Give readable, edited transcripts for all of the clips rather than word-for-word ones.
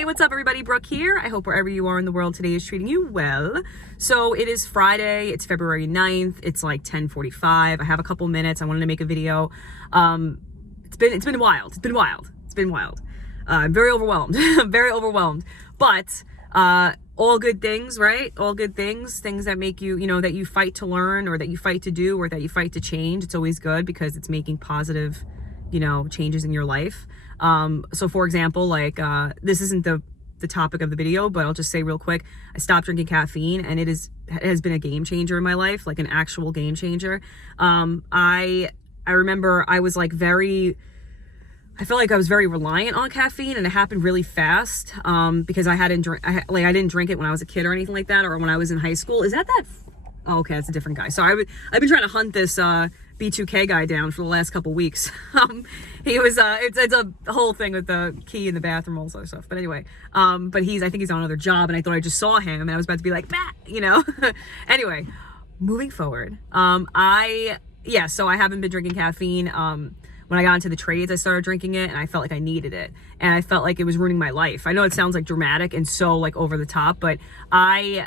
Hey, what's up everybody? Brooke here. I hope wherever you are in the world today is treating you well. So it is Friday, it's February 9th, it's like 10:45. I have a couple minutes. I wanted to make a video. It's been wild. I'm very overwhelmed. I'm very overwhelmed. But all good things, right? All good things that make you, that you fight to learn, or that you fight to do, or that you fight to change. It's always good because it's making positive, changes in your life. So for example, like, this isn't the topic of the video, but I'll just say real quick, I stopped drinking caffeine, and it has been a game changer in my life, like an actual game changer. I remember I was like I felt like I was very reliant on caffeine, and it happened really fast, because I didn't drink it when I was a kid or anything like that, or when I was in high school. Is that? Oh, okay, that's a different guy. So I've been trying to hunt this B2K guy down for the last couple weeks. He was it's a whole thing with the key in the bathroom, all this stuff. But anyway, but I think he's on another job, and I thought I just saw him, and I was about to be like, Matt, Anyway, moving forward, so I haven't been drinking caffeine. When I got into the trades, I started drinking it, and I felt like I needed it, and I felt like it was ruining my life. I know it sounds like dramatic and so like over the top, but I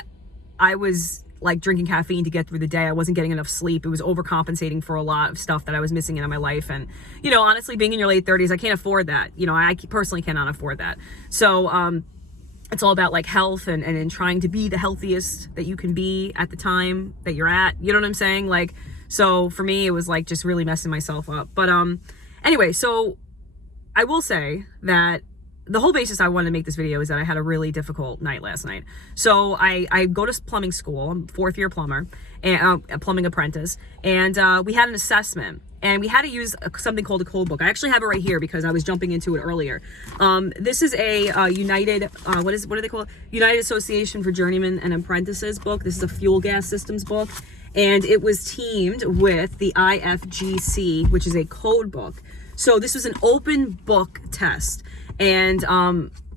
was like drinking caffeine to get through the day. I wasn't getting enough sleep. It was overcompensating for a lot of stuff that I was missing in my life. And, honestly, being in your late 30s, I can't afford that. I personally cannot afford that. So, it's all about like health and trying to be the healthiest that you can be at the time that you're at. You know what I'm saying? Like, so for me, it was like just really messing myself up. But, anyway, so I will say that the whole basis I wanted to make this video is that I had a really difficult night last night. So I go to plumbing school. I'm fourth year plumber, and a plumbing apprentice. And we had an assessment, and we had to use something called a code book. I actually have it right here because I was jumping into it earlier. This is a United, what do they call it? United Association for Journeymen and Apprentices book. This is a fuel gas systems book. And it was teamed with the IFGC, which is a code book. So this was an open book test. And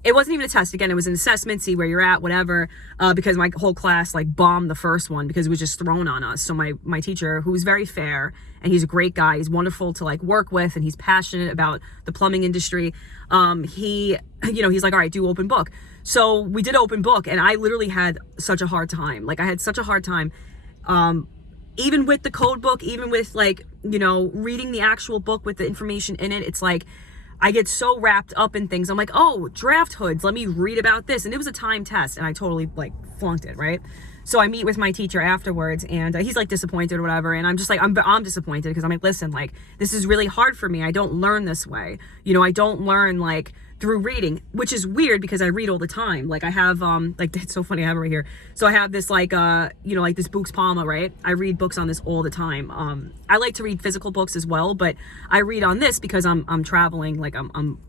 it wasn't even a test. Again, it was an assessment, see where you're at, whatever, because my whole class like bombed the first one because it was just thrown on us. So my teacher, who was very fair, and he's a great guy, he's wonderful to like work with, and he's passionate about the plumbing industry. He's like, all right, do open book. So we did open book, and I literally had such a hard time. Like, I had such a hard time, even with the code book, even with like, reading the actual book with the information in it. It's like, I get so wrapped up in things. I'm like, oh, draft hoods, let me read about this. And it was a time test, and I totally like flunked it, right? So I meet with my teacher afterwards, and he's like disappointed or whatever. And I'm just like, I'm disappointed because I'm like, listen, like, this is really hard for me. I don't learn this way. I don't learn like through reading, which is weird because I read all the time. Like, I have, like, it's so funny, I have it right here. So I have this like, like this Books Palma, right? I read books on this all the time. I like to read physical books as well, but I read on this because I'm traveling, like I'm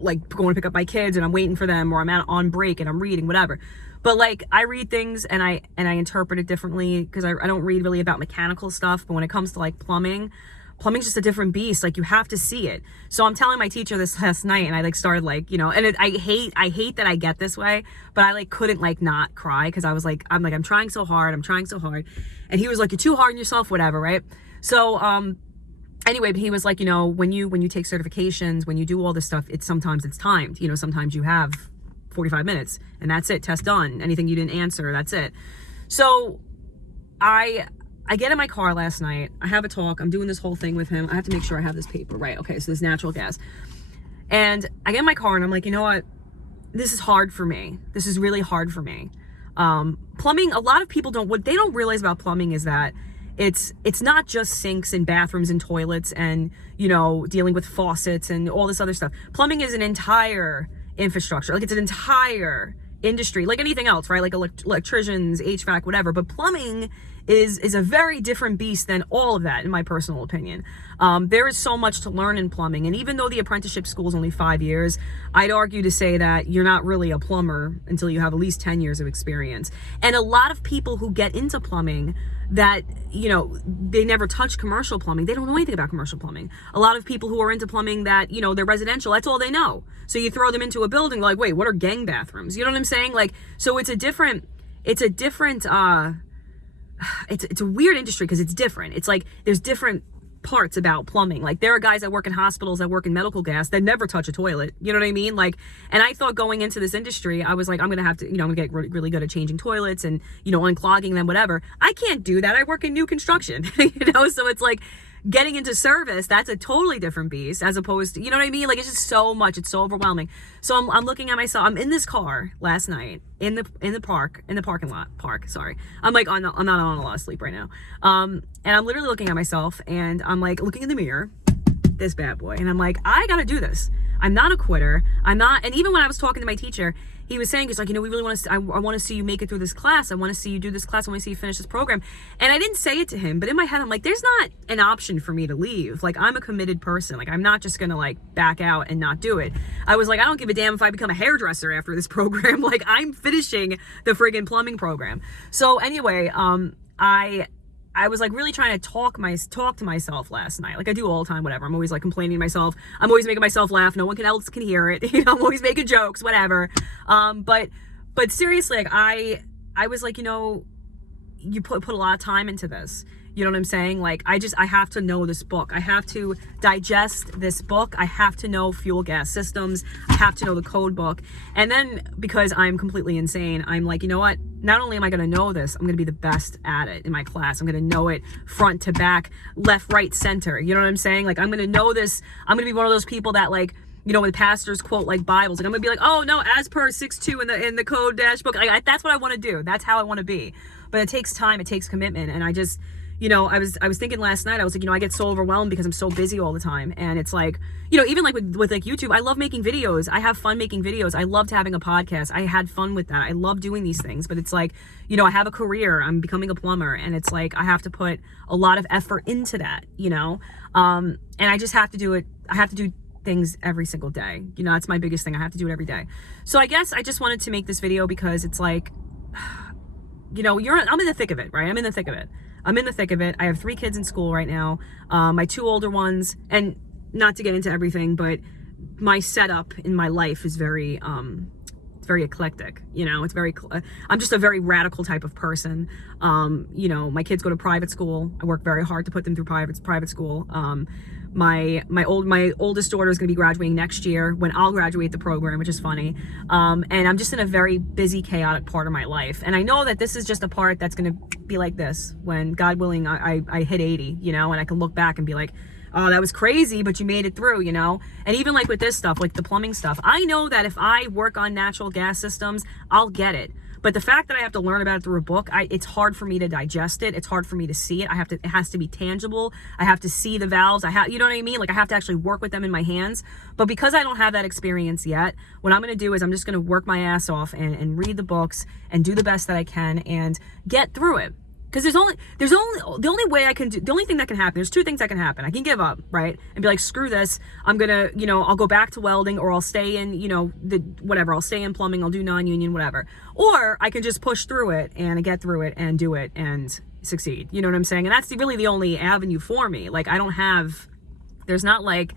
like going to pick up my kids, and I'm waiting for them, or I'm on break and I'm reading, whatever. But like, I read things and I interpret it differently because I don't read really about mechanical stuff. But when it comes to like plumbing's just a different beast. Like, you have to see it. So I'm telling my teacher this last night, and I like started like, and I hate that I get this way, but I like couldn't like not cry because I was like, I'm trying so hard. And he was like, you're too hard on yourself, whatever, right? So anyway, but he was like, when you take certifications, when you do all this stuff, sometimes it's timed. Sometimes you have 45 minutes and that's it, test done. Anything you didn't answer, that's it. So I get in my car last night, I have a talk, I'm doing this whole thing with him. I have to make sure I have this paper, right? Okay, so this natural gas. And I get in my car and I'm like, you know what? This is hard for me. This is really hard for me. Plumbing, a lot of people what they don't realize about plumbing is that it's not just sinks and bathrooms and toilets and, dealing with faucets and all this other stuff. Plumbing is an entire infrastructure. Like, it's an entire industry, like anything else, right? Like electricians, HVAC, whatever. But plumbing is a very different beast than all of that, in my personal opinion. There is so much to learn in plumbing, and even though the apprenticeship school is only 5 years, I'd argue to say that you're not really a plumber until you have at least 10 years of experience. And a lot of people who get into plumbing that, they never touch commercial plumbing, they don't know anything about commercial plumbing. A lot of people who are into plumbing that, they're residential, that's all they know. So you throw them into a building, like, wait, what are gang bathrooms? You know what I'm saying? Like, so it's a weird industry because it's different. It's like there's different parts about plumbing. Like, there are guys that work in hospitals, that work in medical gas, that never touch a toilet. You know what I mean? Like, and I thought going into this industry, I was like, I'm going to have to, I'm going to get really good at changing toilets and, unclogging them, whatever. I can't do that. I work in new construction, so it's like, getting into service, that's a totally different beast, as opposed to, you know what I mean? Like, it's just so much, it's so overwhelming. So I'm looking at myself, I'm in this car last night, in the parking lot, sorry. I'm like, I'm not on a lot of sleep right now. And I'm literally looking at myself, and I'm like, looking in the mirror, this bad boy, and I'm like, I gotta do this. I'm not a quitter. And even when I was talking to my teacher, he was saying, he's like, we really want to, I want to see you make it through this class. I want to see you do this class. I want to see you finish this program. And I didn't say it to him, but in my head, I'm like, there's not an option for me to leave. Like, I'm a committed person. Like, I'm not just going to like back out and not do it. I was like, I don't give a damn if I become a hairdresser after this program. Like, I'm finishing the friggin' plumbing program. So anyway, I was like really trying to talk to myself last night. Like I do all the time, whatever. I'm always like complaining to myself. I'm always making myself laugh. No one else can hear it. I'm always making jokes, whatever. But seriously, like I was like, you put a lot of time into this. You know what I'm saying? Like, I have to know this book. I have to digest this book. I have to know fuel gas systems. I have to know the code book. And then, because I'm completely insane, I'm like, you know what? Not only am I going to know this, I'm going to be the best at it in my class. I'm going to know it front to back, left, right, center. You know what I'm saying? Like, I'm going to know this. I'm going to be one of those people that, like, when the pastors quote like Bibles, like I'm gonna be like, oh no, as per 6.2 in the code dash book. That's what I want to do. That's how I want to be. But it takes time. It takes commitment. And I just, I was thinking last night, I was like, I get so overwhelmed because I'm so busy all the time. And it's like, even like with like YouTube, I love making videos. I have fun making videos. I loved having a podcast. I had fun with that. I love doing these things. But it's like, I have a career. I'm becoming a plumber. And it's like, I have to put a lot of effort into that, and I just have to do it. I have to do things every single day. That's my biggest thing. I have to do it every day. So I guess I just wanted to make this video because it's like, I'm in the thick of it, right? I'm in the thick of it. I have 3 kids in school right now. My 2 older ones, and not to get into everything, but my setup in my life is very, it's very eclectic. It's very, I'm just a very radical type of person. My kids go to private school. I work very hard to put them through private school. My oldest daughter is going to be graduating next year when I'll graduate the program, which is funny. And I'm just in a very busy, chaotic part of my life. And I know that this is just a part that's going to be like this when, God willing, I hit 80, and I can look back and be like, oh, that was crazy, but you made it through, And even like with this stuff, like the plumbing stuff, I know that if I work on natural gas systems, I'll get it. But the fact that I have to learn about it through a book, it's hard for me to digest it. It's hard for me to see it. It has to be tangible. I have to see the valves. You know what I mean? Like I have to actually work with them in my hands. But because I don't have that experience yet, what I'm going to do is I'm just going to work my ass off and read the books and do the best that I can and get through it. Because the only way I can do, the only thing that can happen, there's 2 things that can happen. I can give up, right? And be like, screw this. I'm going to, I'll go back to welding, or I'll stay in, I'll stay in plumbing, I'll do non-union, whatever. Or I can just push through it and get through it and do it and succeed. You know what I'm saying? And that's really the only avenue for me. Like, there's not like,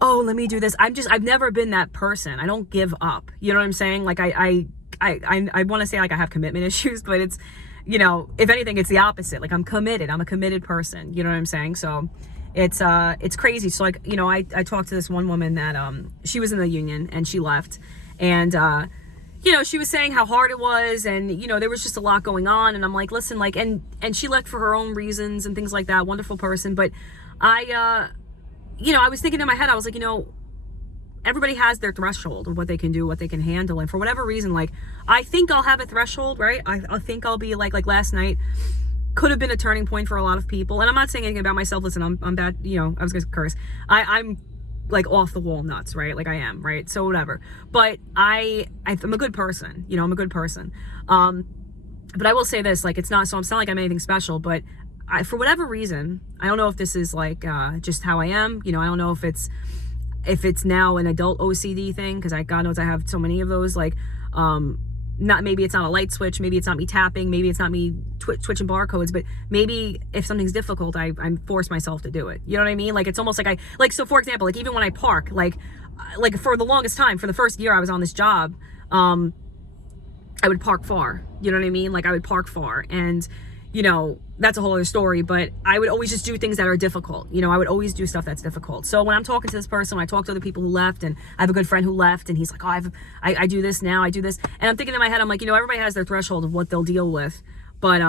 oh, let me do this. I've never been that person. I don't give up. You know what I'm saying? Like, I want to say like I have commitment issues, but it's, if anything, it's the opposite. Like, I'm committed. I'm a committed person. You know what I'm saying? So it's crazy. So like, I talked to this one woman that, she was in the union and she left, and, she was saying how hard it was, and, there was just a lot going on. And I'm like, listen, like, and she left for her own reasons and things like that. Wonderful person. But I was thinking in my head, I was like, everybody has their threshold of what they can do, what they can handle. And for whatever reason, like, I think I'll have a threshold, right? I think I'll be like last night could have been a turning point for a lot of people. And I'm not saying anything about myself. Listen, I'm bad. I was going to curse. I'm like off the wall nuts, right? Like I am, right? So whatever. But I'm a good person, I'm a good person. But I will say this, like, it's not like I'm anything special, but for whatever reason, I don't know if this is like, just how I am. I don't know if it's now an adult OCD thing, because God knows I have so many of those, like, maybe it's not a light switch, maybe it's not me tapping, maybe it's not me twitching barcodes, but maybe if something's difficult, I force myself to do it. You know what I mean? Like, it's almost like, so for example, like even when I park, like for the longest time, for the first year I was on this job, I would park far. You know what I mean? Like, I would park far, and you know, that's a whole other story, but I would always just do things that are difficult. You know, I would always do stuff that's difficult. So when I'm talking to this person, when I talk to other people who left, and I have a good friend who left, and he's like, oh, I do this now, I do this. And I'm thinking in my head, I'm like, you know, everybody has their threshold of what they'll deal with. But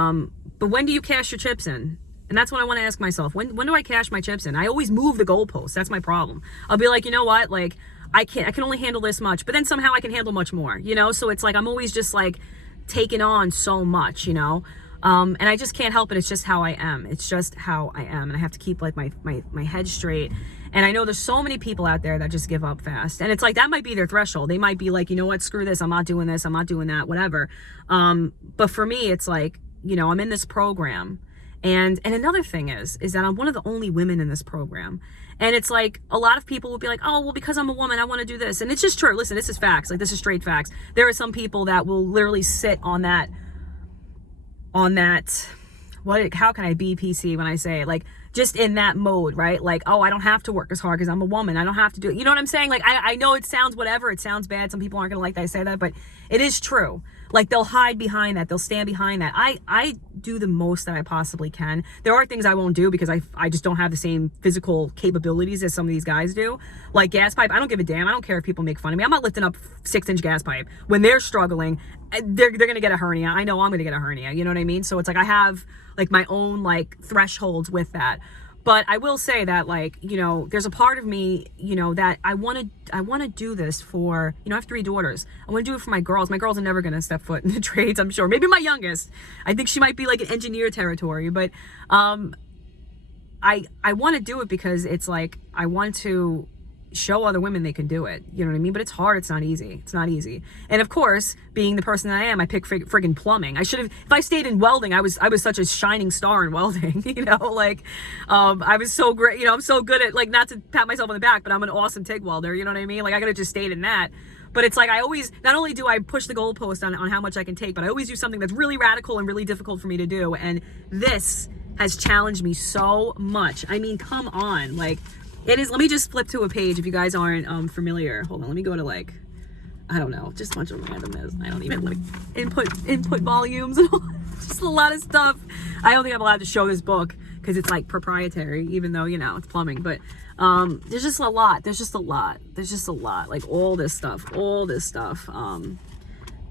when do you cash your chips in? And that's what I want to ask myself. When do I cash my chips in? I always move the goalposts. That's my problem. I'll be like, you know what? Like, I can only handle this much, but then somehow I can handle much more, you know? So it's like, I'm always just like taking on so much, you know? And I just can't help it. It's just how I am. It's just how I am. And I have to keep like my head straight. And I know there's so many people out there that just give up fast. And it's like, that might be their threshold. They might be like, you know what, screw this. I'm not doing this. I'm not doing that, whatever. But for me, it's like, you know, I'm in this program. And another thing is that I'm one of the only women in this program. And it's like, a lot of people will be like, oh, well, because I'm a woman, I want to do this. And it's just true. Listen, this is facts. Like, this is straight facts. There are some people that will literally sit on that, how can I be PC when I say it? Like, just in that mode, right? Like, oh, I don't have to work as hard because I'm a woman. I don't have to do it. You know what I'm saying? Like, I know it sounds whatever. It sounds bad. Some people aren't going to like that I say that, but it is true. Like, they'll hide behind that. They'll stand behind that. I do the most that I possibly can. There are things I won't do because I just don't have the same physical capabilities as some of these guys do. Like gas pipe, I don't give a damn. I don't care if people make fun of me. I'm not lifting up 6-inch gas pipe. When they're struggling, they're going to get a hernia. I know I'm going to get a hernia. You know what I mean? So it's like, I have like my own like thresholds with that. But I will say that, like, you know, there's a part of me, you know, that I want to do this for, you know, I have 3 daughters. I want to do it for my girls. My girls are never going to step foot in the trades, I'm sure. Maybe my youngest. I think she might be like an engineer territory. But I want to do it because it's like, I want to show other women they can do it. You know what I mean? But it's hard. It's not easy. It's not easy. And of course, being the person that I am, I picked friggin' plumbing. I should have, if I stayed in welding, I was such a shining star in welding, you know, like, I was so great, you know, I'm so good at, like, not to pat myself on the back, but I'm an awesome TIG welder, you know what I mean? Like, I could have just stayed in that. But it's like, I always, not only do I push the goalpost on how much I can take, but I always do something that's really radical and really difficult for me to do. And this has challenged me so much. I mean, come on, like, it is. Let me just flip to a page if you guys aren't familiar. Hold on, let me go to, like, I don't know, just a bunch of randomness. I don't even like input volumes and all. Just a lot of stuff. I don't think I'm allowed to show this book because it's like proprietary, even though, you know, it's plumbing. But there's just a lot. There's just a lot. Like all this stuff.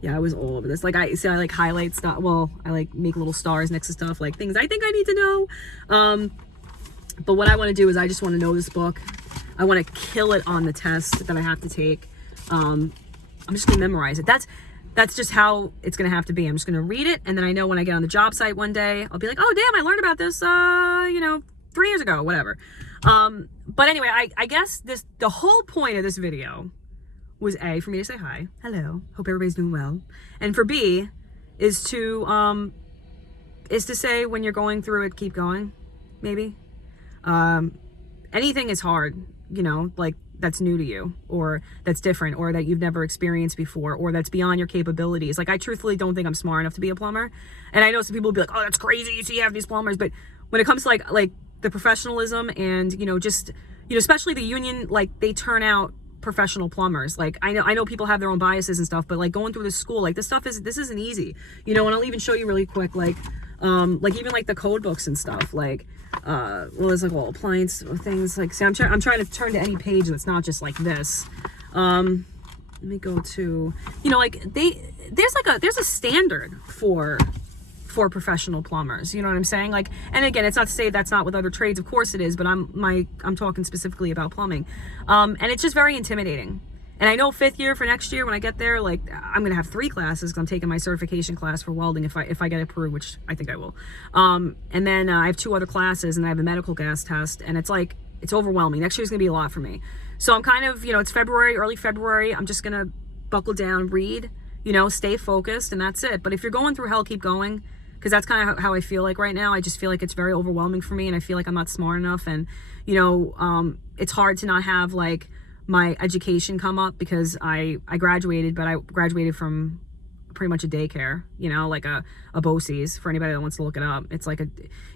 Yeah, I was all over this. Like, I like highlight stuff. Well, I like make little stars next to stuff, like things I think I need to know. But what I want to do is I just want to know this book. I want to kill it on the test that I have to take. I'm just going to memorize it. That's just how it's going to have to be. I'm just going to read it. And then I know when I get on the job site one day, I'll be like, oh, damn, I learned about this, you know, 3 years ago, whatever. But anyway, I guess the whole point of this video was A, for me to say hi, hello, hope everybody's doing well. And for B, is to say when you're going through it, keep going, maybe. Anything is hard, you know, like that's new to you or that's different or that you've never experienced before or that's beyond your capabilities. Like, I truthfully don't think I'm smart enough to be a plumber. And I know some people will be like, oh, that's crazy. You see, you have these plumbers. But when it comes to like the professionalism and, you know, just, you know, especially the union, like they turn out professional plumbers. Like, I know people have their own biases and stuff, but like going through this school, like this isn't easy, you know. And I'll even show you really quick, like even like the code books and stuff, like well, there's like all appliance things. Like, see, I'm trying to turn to any page that's not just like this. Let me go to, you know, like there's a standard for professional plumbers, you know what I'm saying? Like, and again, it's not to say that's not with other trades, of course it is, but I'm talking specifically about plumbing. And it's just very intimidating. And I know 5th year for next year when I get there, like I'm gonna have 3 classes because I'm taking my certification class for welding if I get approved, which I think I will. And then I have 2 other classes and I have a medical gas test, and it's like, it's overwhelming. Next year's gonna be a lot for me. So I'm kind of, you know, it's February, early February. I'm just gonna buckle down, read, you know, stay focused, and that's it. But if you're going through hell, keep going, because that's kind of how I feel like right now. I just feel like it's very overwhelming for me, and I feel like I'm not smart enough. And, you know, it's hard to not have like my education come up because I graduated, but I graduated from pretty much a daycare, you know, like a BOCES, for anybody that wants to look it up. It's like a,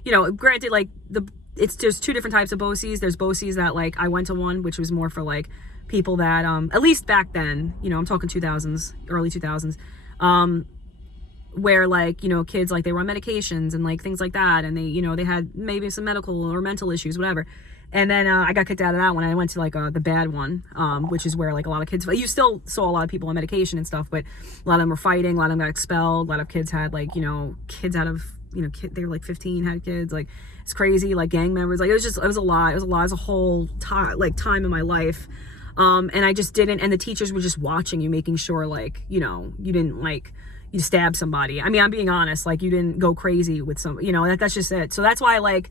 you know, granted, like there's 2 different types of BOCES. There's BOCES that, like, I went to one, which was more for like people that, at least back then, you know, I'm talking 2000s, early 2000s, where like, you know, kids, like they were on medications and like things like that, and they, you know, they had maybe some medical or mental issues, whatever. And then I got kicked out of that one. I went to like the bad one, which is where like a lot of kids, you still saw a lot of people on medication and stuff, but a lot of them were fighting, a lot of them got expelled, a lot of kids had like, you know, kids out of, you know, they were like 15, had kids, like it's crazy, like gang members, like it was a lot, it was a whole time in my life. And I just didn't, and the teachers were just watching you, making sure like, you know, you didn't like, you stab somebody. I mean, I'm being honest, like you didn't go crazy with some, you know, that's just it. So that's why like,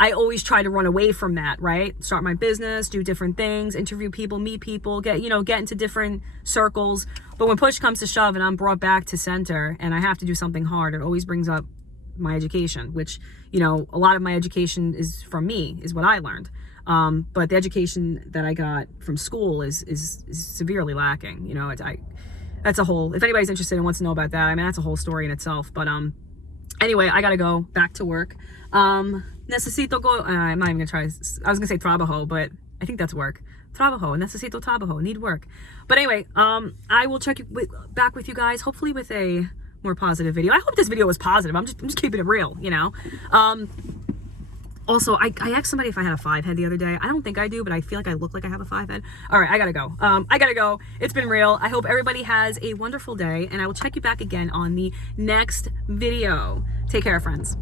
I always try to run away from that, right? Start my business, do different things, interview people, meet people, get into different circles. But when push comes to shove and I'm brought back to center and I have to do something hard, it always brings up my education, which, you know, a lot of my education is from me, is what I learned. But the education that I got from school is severely lacking. You know, that's a whole, if anybody's interested and wants to know about that, I mean, that's a whole story in itself. But anyway, I gotta go back to work. Necesito go, I'm not even gonna try, I was gonna say trabajo, but I think that's work. Trabajo, necesito trabajo, need work. But anyway, I will check back with you guys, hopefully with a more positive video. I hope this video was positive. I'm just keeping it real, you know. Also, I asked somebody if I had a 5 head the other day. I don't think I do, but I feel like I look like I have a 5 head. All right, I gotta go. I gotta go. It's been real. I hope everybody has a wonderful day, and I will check you back again on the next video. Take care, friends.